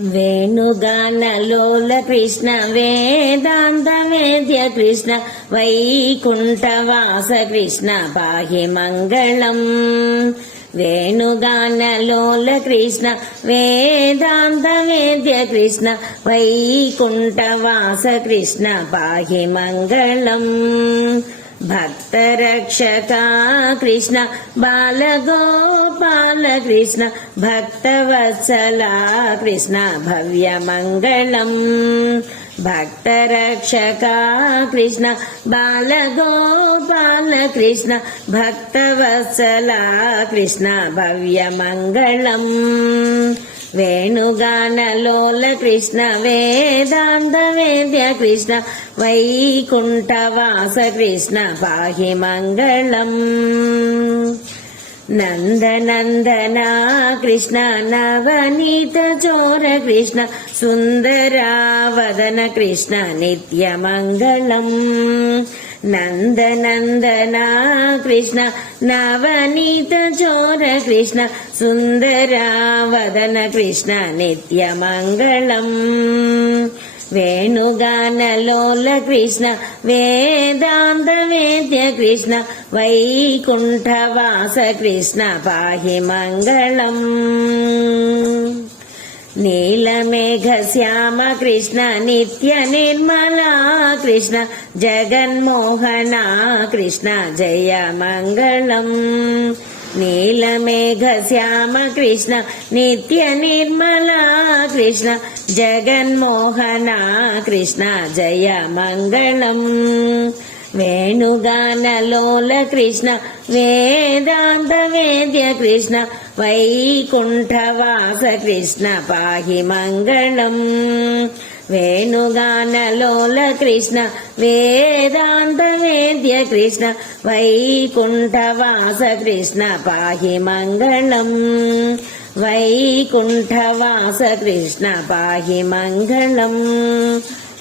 వేణుగానలోల కృష్ణ వేదాంత వేద్య కృష్ణ వైకుంఠవాస కృష్ణ పాహి మంగళం. వేణుగానలోల కృష్ణ వేదాంత వేద్య కృష్ణ వైకుంఠవాస కృష్ణ పాహి మంగళం. భక్తరక్షకా కృష్ణ బాలగోపాల కృష్ణ భక్తవత్సలా కృష్ణ భవ్యమంగళం. భక్తరక్షకా కృష్ణ బాలగోపాల కృష్ణ భక్తవత్సలా కృష్ణ భవ్యమంగళం. వేణుగానలోల కృష్ణ వేదాంత వేద్య కృష్ణ వైకుంఠవాస కృష్ణ పాహి మంగళం. నందనందనా కృష్ణ నవనీత చోర కృష్ణ సుందరావదన కృష్ణ నిత్యమంగళం. నందనందనా కృష్ణ నవనీత చోర కృష్ణ సుందరావదన కృష్ణ నిత్యమంగళం. వేణుగానలోల కృష్ణ వేదాంత వేద్య కృష్ణ వైకుంఠవాస కృష్ణ పాహి మంగళం. నీలమేఘ శ్యామ కృష్ణ నిత్య నిర్మలా కృష్ణ జగన్మోహన కృష్ణ జయ మంగళం. నీలమేఘ శ్యామ కృష్ణ నిత్య నిర్మలా కృష్ణ జగన్మోహన కృష్ణ జయ మంగళం. వేణుగానలోల కృష్ణ వేదాంత వేద్య కృష్ణ వైకుంఠవాస కృష్ణ పాహి మంగళం. వేణుగానలోల కృష్ణ వేదాంత వేద్య కృష్ణ వైకుంఠవాస కృష్ణ పాహి మంగళం. వైకుంఠవాస కృష్ణ పాహి మంగళం.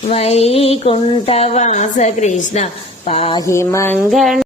వైకుంఠవాస కృష్ణ పాహి మంగళం.